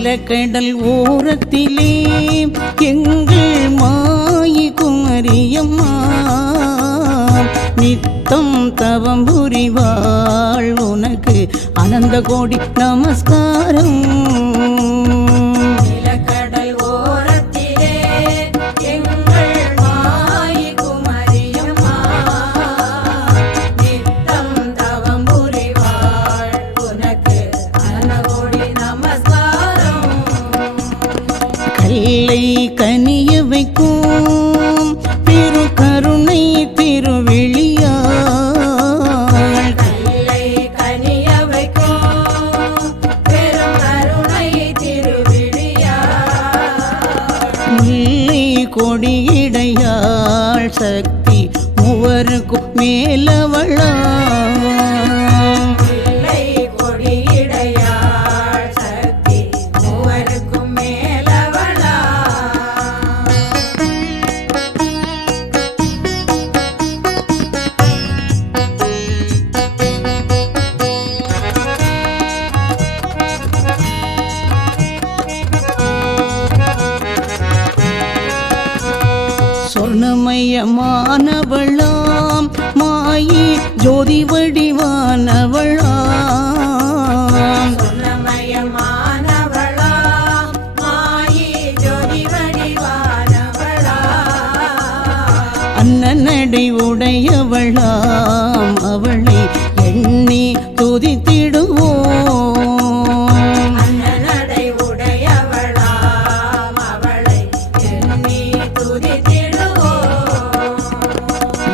நீலக்கடல் ஓரத்திலே எங்கள் மாயி குமரியம்மா நித்தம் தவம் புரிவாள் உனக்கு அனந்த கோடி நமஸ்காரம். கல்லை கனிய வைக்கும் திரு கருணை திருவிழியாள். கல்லை கனிய வைக்கும் பெரும் கருணை திருவிழியாள். முல்லை கொடியிடையாள் சக்தி மூவருக்கும் மேலவளா. சொர்ணமயமானவளாம் மாயி ஜோதி வடிவானவளாம். சொர்ணமயமானவளாம் மாயி ஜோதி வடிவானவளாம். அன்னநடை உடையவளாம் அவளை எண்ணி துதித்திடுவோம்.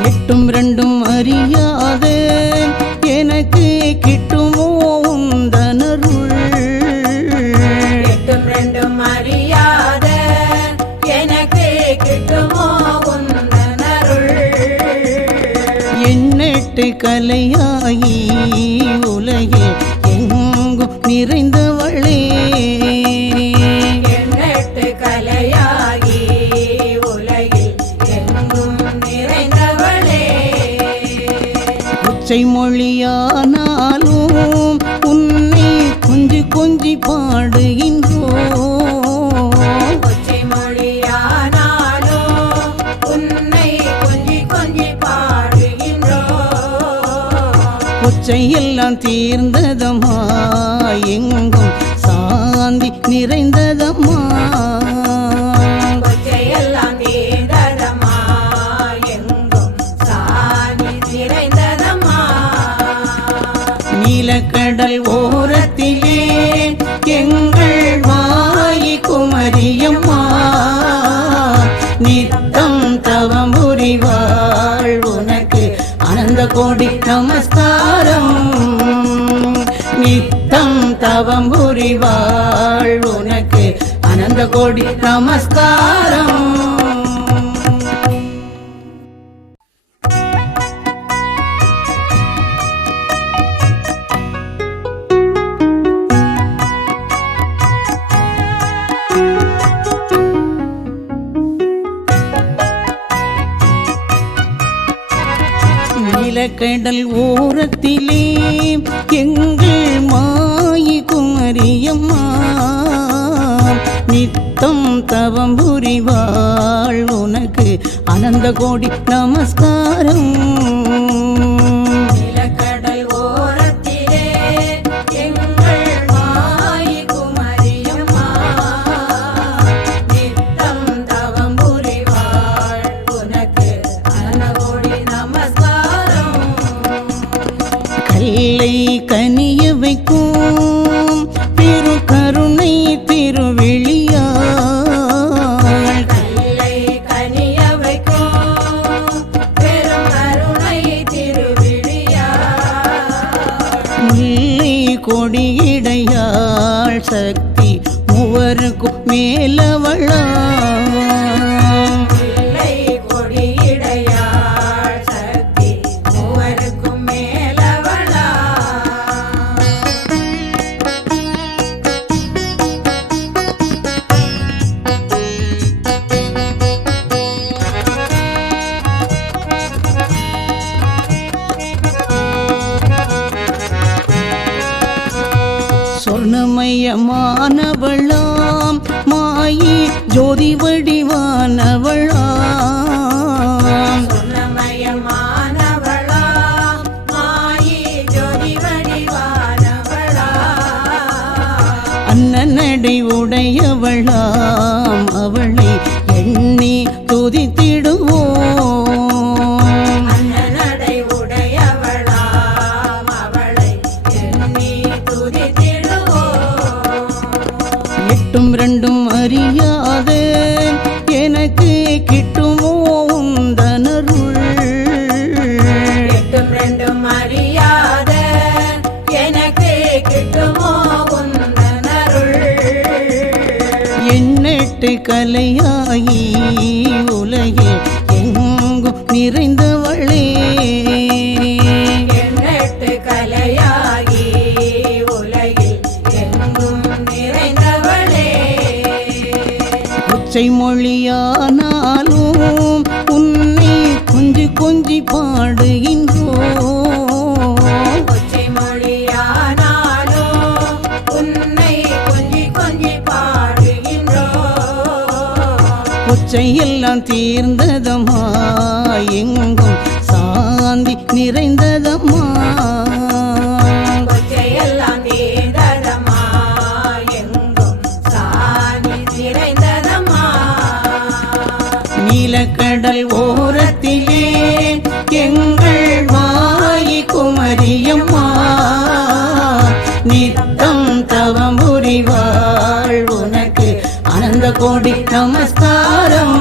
எட்டும் ரெண்டும் அறியாத எனக்கு கிட்டுமோ உந்தனருள். எட்டும் ரெண்டும் அறியாத எனக்கு கிட்டுமோ உந்தனருள். எண்ணெட்டு கலையாகி உலகே எங்கும் நிறைந்தவளே. எண்ணெட்டு கலையாகி உலகில் எங்கும் நிறைந்தவளே. உச்சை மொழியானாலும் உன்னை கொஞ்சி கொஞ்சி பாடுகின்றோம். கொச்சை மொழியானாலும் உன்னை கொஞ்சி கொஞ்சி பாடுகின்றோம். கொச்சையெல்லாம் தீர்ந்ததம்மா எங்கும் சாந்தி நிறைந்ததம்மா. கொச்சையெல்லாம் தீர்ந்ததம்மா எங்கும் சாந்தி நிறைந்ததம்மா. நீலக்கடல் ஓரத்திலே எங்கள் மாயி குமரியம்மா நித்தம் தவம் புரிவாள் உனக்கு அனந்த கோடி நமஸ்காரம். நித்தம் தவம் புரிவாள் உனக்கு அனந்த கோடி நமஸ்காரம். நீலக்கடல் ஓரத்திலே எங்கள் மாயி குமரியம்மா நித்தம் தவம் புரிவாள் உனக்கு அனந்த கோடி நமஸ்காரம். நீலக்கடல் ஓரத்திலே எங்கள் மாயி குமரியம்மா நித்தம் தவம் புரிவாள் உனக்கு அனந்த கோடி நமஸ்காரம். கல்லை கனிய வைக்கும் திரு கருணை திருவிழியாள். கல்லை கனிய வைக்கும் பெரும் கருணை திருவிழியாள். முல்லை கொடியிடையாள் சக்தி மூவருக்கும் மேலவளா. முல்லை கொடியிடையாள் சக்தி மூவருக்கும் மேலவளா. சொர்ணமயமானவளாம் மாயி ஜோதி வடிவானவளாம் சொர்ணமயமானவளா மாயி ஜோதி வடிவானவளா அன்னநடை உடையவளாம் அவளை எண்ணி துதித்திடுவோம் அன்னநடை உடையவளாம் அவளை எண்ணி துதித்திடுவோம் எட்டும் ரெண்டும் அறியாத எனக்கு கிட்டுமோ உந்தனருள் எட்டும் ரெண்டும் அறியாத எனக்கு கிட்டுமோ உந்தனருள் எண்ணெட்டு கலையாயி உலகில் எங்கும் நிறைந்தவளே எண்ணெட்டு கலையாகி உலகில் எங்கும் நிறைந்தவளே உச்சை மொழியானாலும் உன்னை கொஞ்சி கொஞ்சி பாடுகின்றோம் கொச்சை மொழியானாலும் உன்னை கொஞ்சி கொஞ்சி பாடுகின்றோம் உச்சையெல்லாம் தீர்ந்ததம்மா எங்கும் சாந்தி நிறைந்ததம்மா கொச்சையெல்லாம் தீர்ந்ததம்மா எங்கும் சாந்தி நிறைந்ததம்மா நீலக்கடல் ஓரத்திலே எங்கள் வாயி குமரியம்மா நித்தம் தவம் புரிவாள் உனக்கு அனந்த கோடி நமஸ்காரம்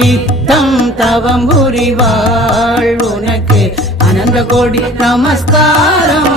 நித்தம் தவம் புரிவாள் உனக்கு அனந்த கோடி நமஸ்காரம்